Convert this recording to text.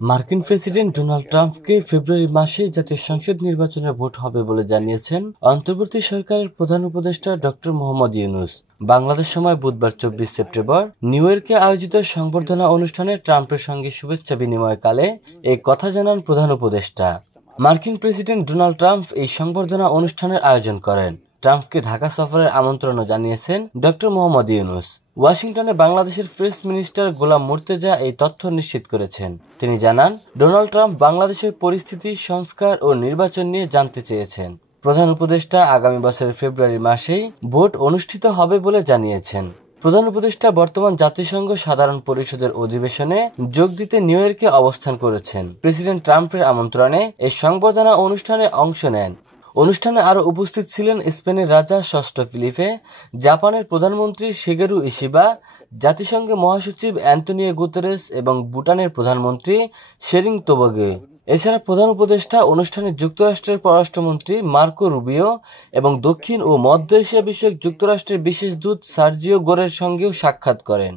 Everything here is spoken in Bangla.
মার্কিন প্রেসিডেন্ট ডোনাল্ড ট্রাম্পকে ফেব্রুয়ারি মাসে জাতীয় সংসদ নির্বাচনে ভোট হবে বলে জানিয়েছেন অন্তর্বর্তী সরকারের প্রধান উপদেষ্টা ডক্টর মোহাম্মদ ইউনূস। বাংলাদেশ সময় বুধবার 24 সেপ্টেম্বর নিউ ইয়র্কে আয়োজিত সংবর্ধনা অনুষ্ঠানে ট্রাম্পের সঙ্গে শুভেচ্ছা বিনিময়কালে এই কথা জানান প্রধান উপদেষ্টা। মার্কিন প্রেসিডেন্ট ডোনাল্ড ট্রাম্প এই সংবর্ধনা অনুষ্ঠানের আয়োজন করেন। ট্রাম্পকে ঢাকা সফরের আমন্ত্রণও জানিয়েছেন ডক্টর মোহাম্মদ ইউনূস। ওয়াশিংটনে বাংলাদেশের প্রেস মিনিস্টার গোলাম মুর্তেজা এই তথ্য নিশ্চিত করেছেন। তিনি জানান, ডোনাল্ড ট্রাম্প বাংলাদেশের পরিস্থিতি, সংস্কার ও নির্বাচন নিয়ে জানতে চেয়েছেন। প্রধান উপদেষ্টা আগামী বছরের ফেব্রুয়ারি মাসেই ভোট অনুষ্ঠিত হবে বলে জানিয়েছেন। প্রধান উপদেষ্টা বর্তমান জাতিসংঘ সাধারণ পরিষদের অধিবেশনে যোগ দিতে নিউ ইয়র্কে অবস্থান করেছেন। প্রেসিডেন্ট ট্রাম্পের আমন্ত্রণে এই সংবর্ধনা অনুষ্ঠানে অংশ নেন। অনুষ্ঠানে আরও উপস্থিত ছিলেন স্পেনের রাজা ষষ্ঠ ফিলিপে, জাপানের প্রধানমন্ত্রী শিগেরু ইশিবা, জাতিসংঘের মহাসচিব অ্যান্তোনিও গুতেরেস এবং ভুটানের প্রধানমন্ত্রী শেরিং তোবগে। এছাড়া প্রধান উপদেষ্টা অনুষ্ঠানে যুক্তরাষ্ট্রের পররাষ্ট্রমন্ত্রী মার্কো রুবিও এবং দক্ষিণ ও মধ্য এশিয়া বিষয়ক যুক্তরাষ্ট্রের বিশেষ দূত সার্জিও গোরের সঙ্গেও সাক্ষাৎ করেন।